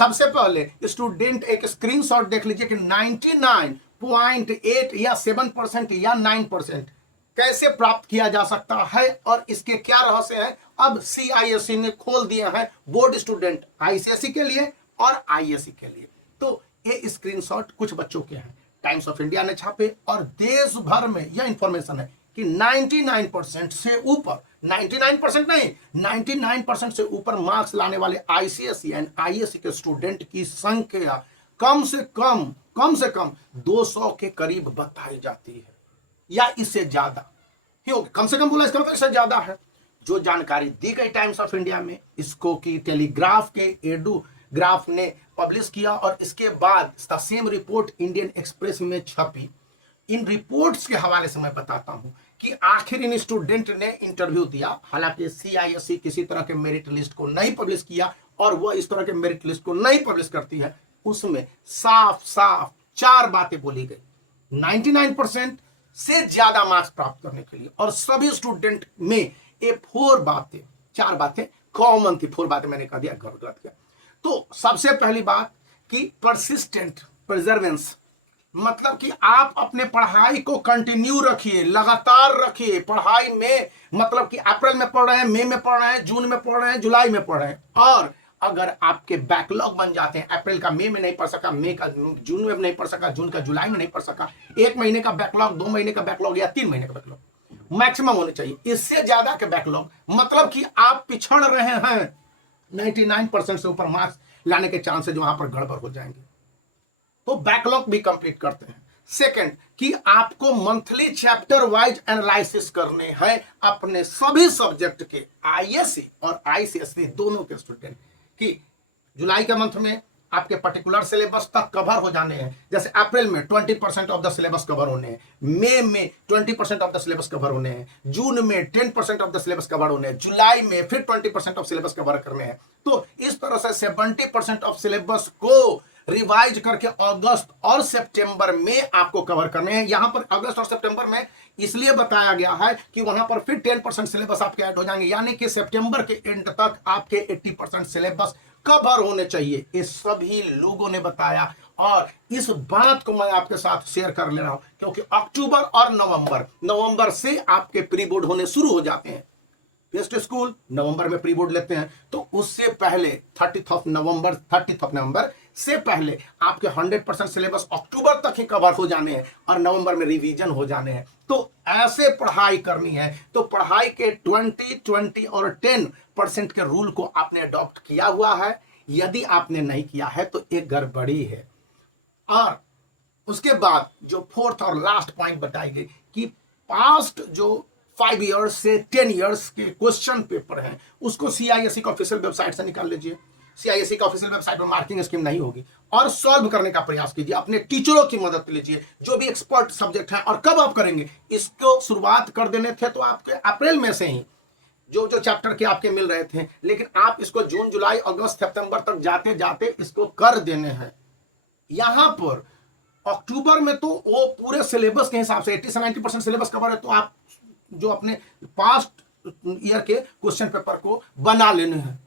सबसे पहले स्टूडेंट एक स्क्रीनशॉट देख लीजिए कि 99.8 या 7% या 9% कैसे प्राप्त किया जा सकता है और इसके क्या रहस्य है। अब CISE ने खोल दिया है बोर्ड स्टूडेंट ICSE के लिए और ISE के लिए। तो ये स्क्रीनशॉट कुछ बच्चों के हैं, टाइम्स ऑफ इंडिया ने छापे और देश भर में यह इंफॉर्मेशन है कि 99% से ऊपर, 99% नहीं, 99% से ऊपर मार्क्स लाने वाले ICSE एंड ISE के स्टूडेंट की संख्या कम से कम 200 के करीब बताई जाती है या इससे ज्यादा ही होगी। कम से कम बोला, इसका मतलब इससे ज्यादा है। जो जानकारी दी गई टाइम्स ऑफ इंडिया में, इसको की टेलीग्राफ के एडू ग्राफ ने पब्लिश किया और इसके बाद the same report Indian express में छपी। इन रिपोर्ट्स के हवाले से मैं बताता हूं कि आखिर इन स्टूडेंट ने इंटरव्यू दिया। हालांकि CISE किसी तरह के मेरिट लिस्ट को नहीं पब्लिश किया और वह इस तरह के मेरिट लिस्ट को नहीं पब्लिश करती है। उसमें साफ साफ 4 बातें बोली गई 99% से ज्यादा मार्क्स प्राप्त करने के लिए, और सभी स्टूडेंट में ये 4 बातें कॉमन थी। 4 बातें मैंने कह दिया, गलत किया। तो सबसे पहली बात कि परसिस्टेंट परजर्वेंस, मतलब कि आप अपने पढ़ाई को कंटिन्यू रखिए, लगातार रखिए पढ़ाई में। मतलब कि अप्रैल में पढ़ रहे हैं, मई में पढ़ रहे हैं, जून में पढ़ रहे हैं, जुलाई में पढ़ रहे हैं, और अगर आपके बैकलॉग बन जाते हैं, अप्रैल का मई में नहीं पढ़ सका, मई का जून में नहीं पढ़ सका, जून का जुलाई में नहीं पढ़ सका, 1 महीने का बैकलॉग, 2 महीने का बैकलॉग या 3 महीने का बैकलॉग मैक्सिमम होने चाहिए। इससे ज्यादा के बैकलॉग मतलब कि आप पिछड़ रहे हैं, 99% से ऊपर मार्क्स लाने के चांसेस वहां पर गड़बड़ हो जाएंगे। तो बैकलॉग भी कंप्लीट करते हैं। सेकंड कि आपको मंथली चैप्टर वाइज एनालिसिस करने हैं अपने सभी सब्जेक्ट के, ISE और ICSE दोनों के स्टूडेंट, कि जुलाई के मंथ में आपके पर्टिकुलर सिलेबस तक कवर हो जाने हैं। जैसे अप्रैल में 20% ऑफ द सिलेबस कवर होने हैं, मई में 20% ऑफ द सिलेबस कवर होने हैं, जून में 10% ऑफ द सिलेबस कवर होने हैं, जुलाई में फिर 20% ऑफ सिलेबस कवर करने हैं। तो इस तरह से 70% ऑफ सिलेबस को रिवाइज करके अगस्त और सितंबर में आपको कवर करने हैं। यहां पर अगस्त और सितंबर में इसलिए बताया गया है कि वहां पर फिर 10% सिलेबस आपके ऐड हो जाएंगे, यानी कि सितंबर के एंड तक आपके 80% सिलेबस कवर होने चाहिए। ये सभी लोगों ने बताया और इस बात को मैं आपके साथ शेयर कर ले रहा हूं क्योंकि अक्टूबर और नवंबर से आपके प्री बोर्ड होने शुरू हो जाते हैं। टेस्ट स्कूल नवंबर में प्री बोर्ड लेते हैं, तो उससे पहले 30 नवंबर से पहले आपके 100% सिलेबस अक्टूबर तक ही कवर हो जाने हैं और नवंबर में रिवीजन हो जाने हैं। तो ऐसे पढ़ाई करनी है। तो पढ़ाई के 20 और 10% के रूल को आपने अडॉप्ट किया हुआ है। यदि आपने नहीं किया है तो एक गड़बड़ी है। और उसके बाद जो 4th और लास्ट पॉइंट बताई गई कि पास्ट जो 5 ईयर्स से 10 ईयर्स के क्वेश्चन पेपर हैं उसको CISE का ऑफिशियल वेबसाइट से निकाल लीजिए। CISE का ऑफिशियल वेबसाइट पर मार्किंग स्कीम नहीं होगी, और सॉल्व करने का प्रयास कीजिए। अपने टीचरों की मदद लीजिए जो भी एक्सपर्ट सब्जेक्ट है। और कब आप करेंगे इसको, शुरुआत कर देने थे तो आपके अप्रैल में से ही जो चैप्टर के आपके मिल रहे थे, लेकिन आप इसको जून, जुलाई, अगस्त, सितंबर तक जाते जाते इसको कर देने हैं। यहां पर अक्टूबर में तो वो पूरे सिलेबस के हिसाब से 80 से 90% सिलेबस कवर है, तो आप जो अपने पास्ट ईयर के क्वेश्चन पेपर को बना लेने हैं।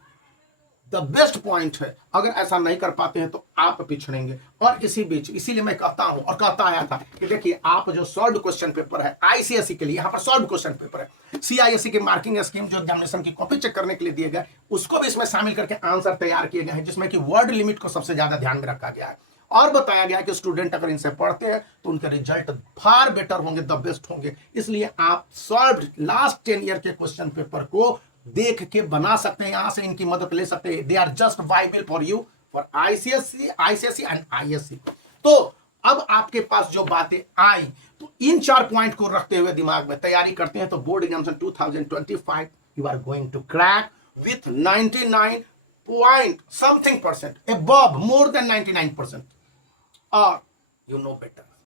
द बेस्ट पॉइंट है। अगर ऐसा नहीं कर पाते हैं तो आप पिछड़ेंगे। और इसी बीच इसीलिए मैं कहता हूं और कहता आया था कि देखिए, आप जो सॉल्व क्वेश्चन पेपर है ICSE के लिए, यहां पर सॉल्व क्वेश्चन पेपर है, CISE की मार्किंग स्कीम जो एग्जामिनेशन की कॉपी चेक करने के लिए दिए गए उसको भी इसमें शामिल करके आंसर तैयार किए गए हैं, जिसमें कि वर्ड लिमिट को सबसे ज्यादा ध्यान में रखा गया है। और बताया गया कि स्टूडेंट अगर इनसे पढ़ते हैं तो उनके रिजल्ट फार बेटर होंगे, द बेस्ट होंगे। इसलिए आप सॉल्व लास्ट 10 ईयर के क्वेश्चन पेपर को देख के बना सकते हैं, यहां से इनकी मदद ले सकते हैं। They are just viable for you for ICSE and ISE। तो अब आपके पास जो बातें आई, तो इन 4 पॉइंट को रखते हुए दिमाग में तैयारी करते हैं तो board examination 2025 you are going to crack with 99 point something percent above, more than 99%, or you know better.